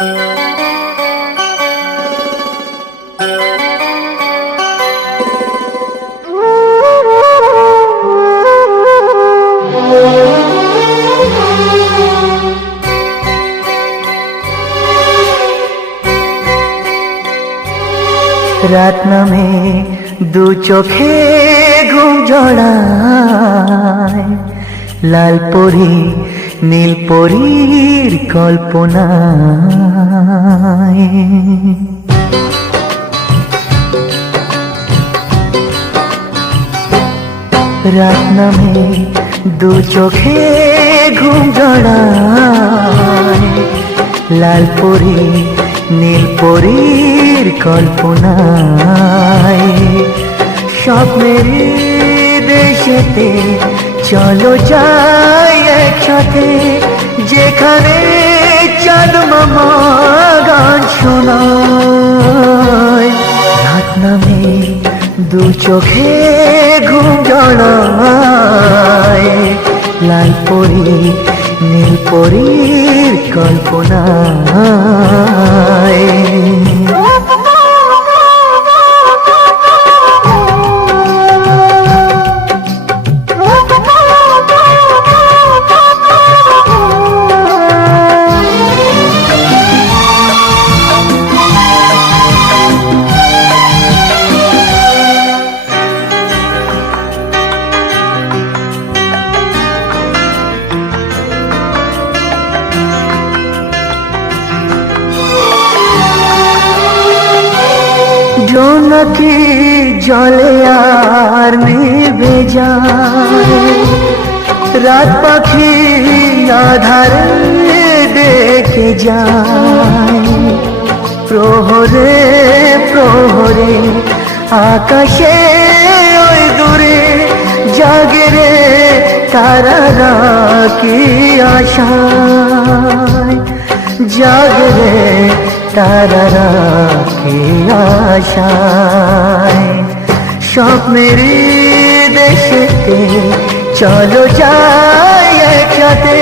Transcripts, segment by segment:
রাত নামে দু চোখে ঘুম জড়ায়, লাল পরি নীল পরীর কল্পনায়। রাত নামে দু চোখে ঘুম জড়ায়, লাল পরি নীল পরীর কল্পনায়। স্বপ্নের দেশেতে চলো যাই একসাথে, যেখানে চাঁদ মামা গান শোনায়। রাত নামে দু চোখে ঘুম জড়ায়, লাল পরি নীল পরীর কল্পনায়। জোনাকি জলে আর নিভে যায়, রাত পাখি আধারে দেখে যায়। প্রহরে প্রহরে আকাশে ওই দূরে জাগে রে তারারা কি আশায়, জাগে রে তারারা কি আশায়। স্বপ্নের দেশেতে চলো যাই একসাথে,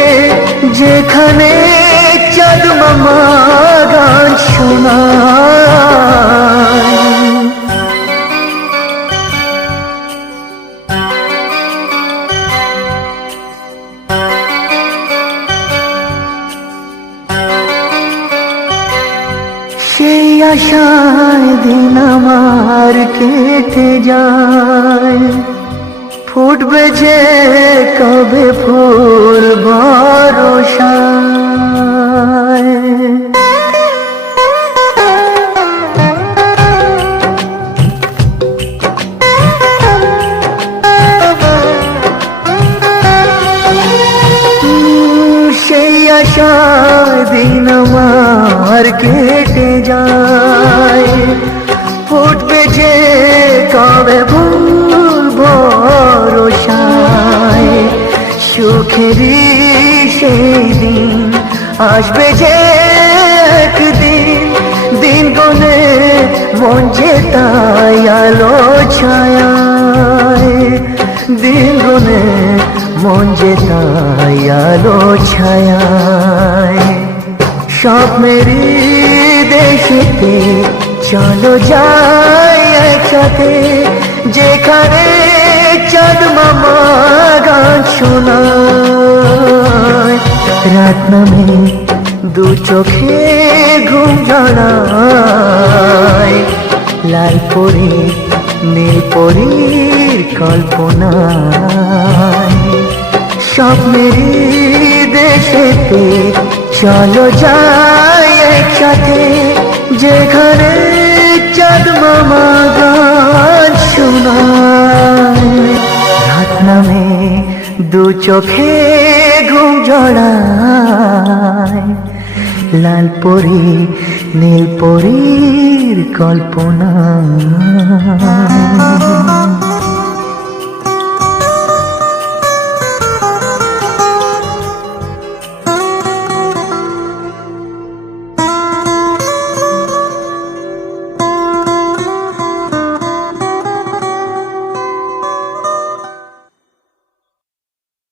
যেখানে চাঁদ মামা গান শোনায়। সেই আশায় দিন আমার কেটে যায়, ফুটবে যে কবে ফুল বরষায়। সেই আশায় দিন আমার কেটে যায়, ফুটবে যে কবে ফুল বরষায়। সুখেরই সেই দিন আসবে যে একদিন, দিন গনে মন যে তাই আলো ছায়ায়, দিন গনে মন যে তাই আলো ছায়ায়। স্বপ্নের দেশেতে চলো যাই একসাথে, যেখানে চাঁদ মামা গান শোনায়। রাত নামে দু চোখে ঘুম জড়ায়, লাল পরি নীল পরীর কল্পনায়। স্বপ্নের দেশেতে চলো যাই একসাথে, যেখানে চাঁদ মামা গান শোনায়। রাত নামে দু চোখে ঘুম জড়ায়, লাল পরি নীল পরীর কল্পনায়।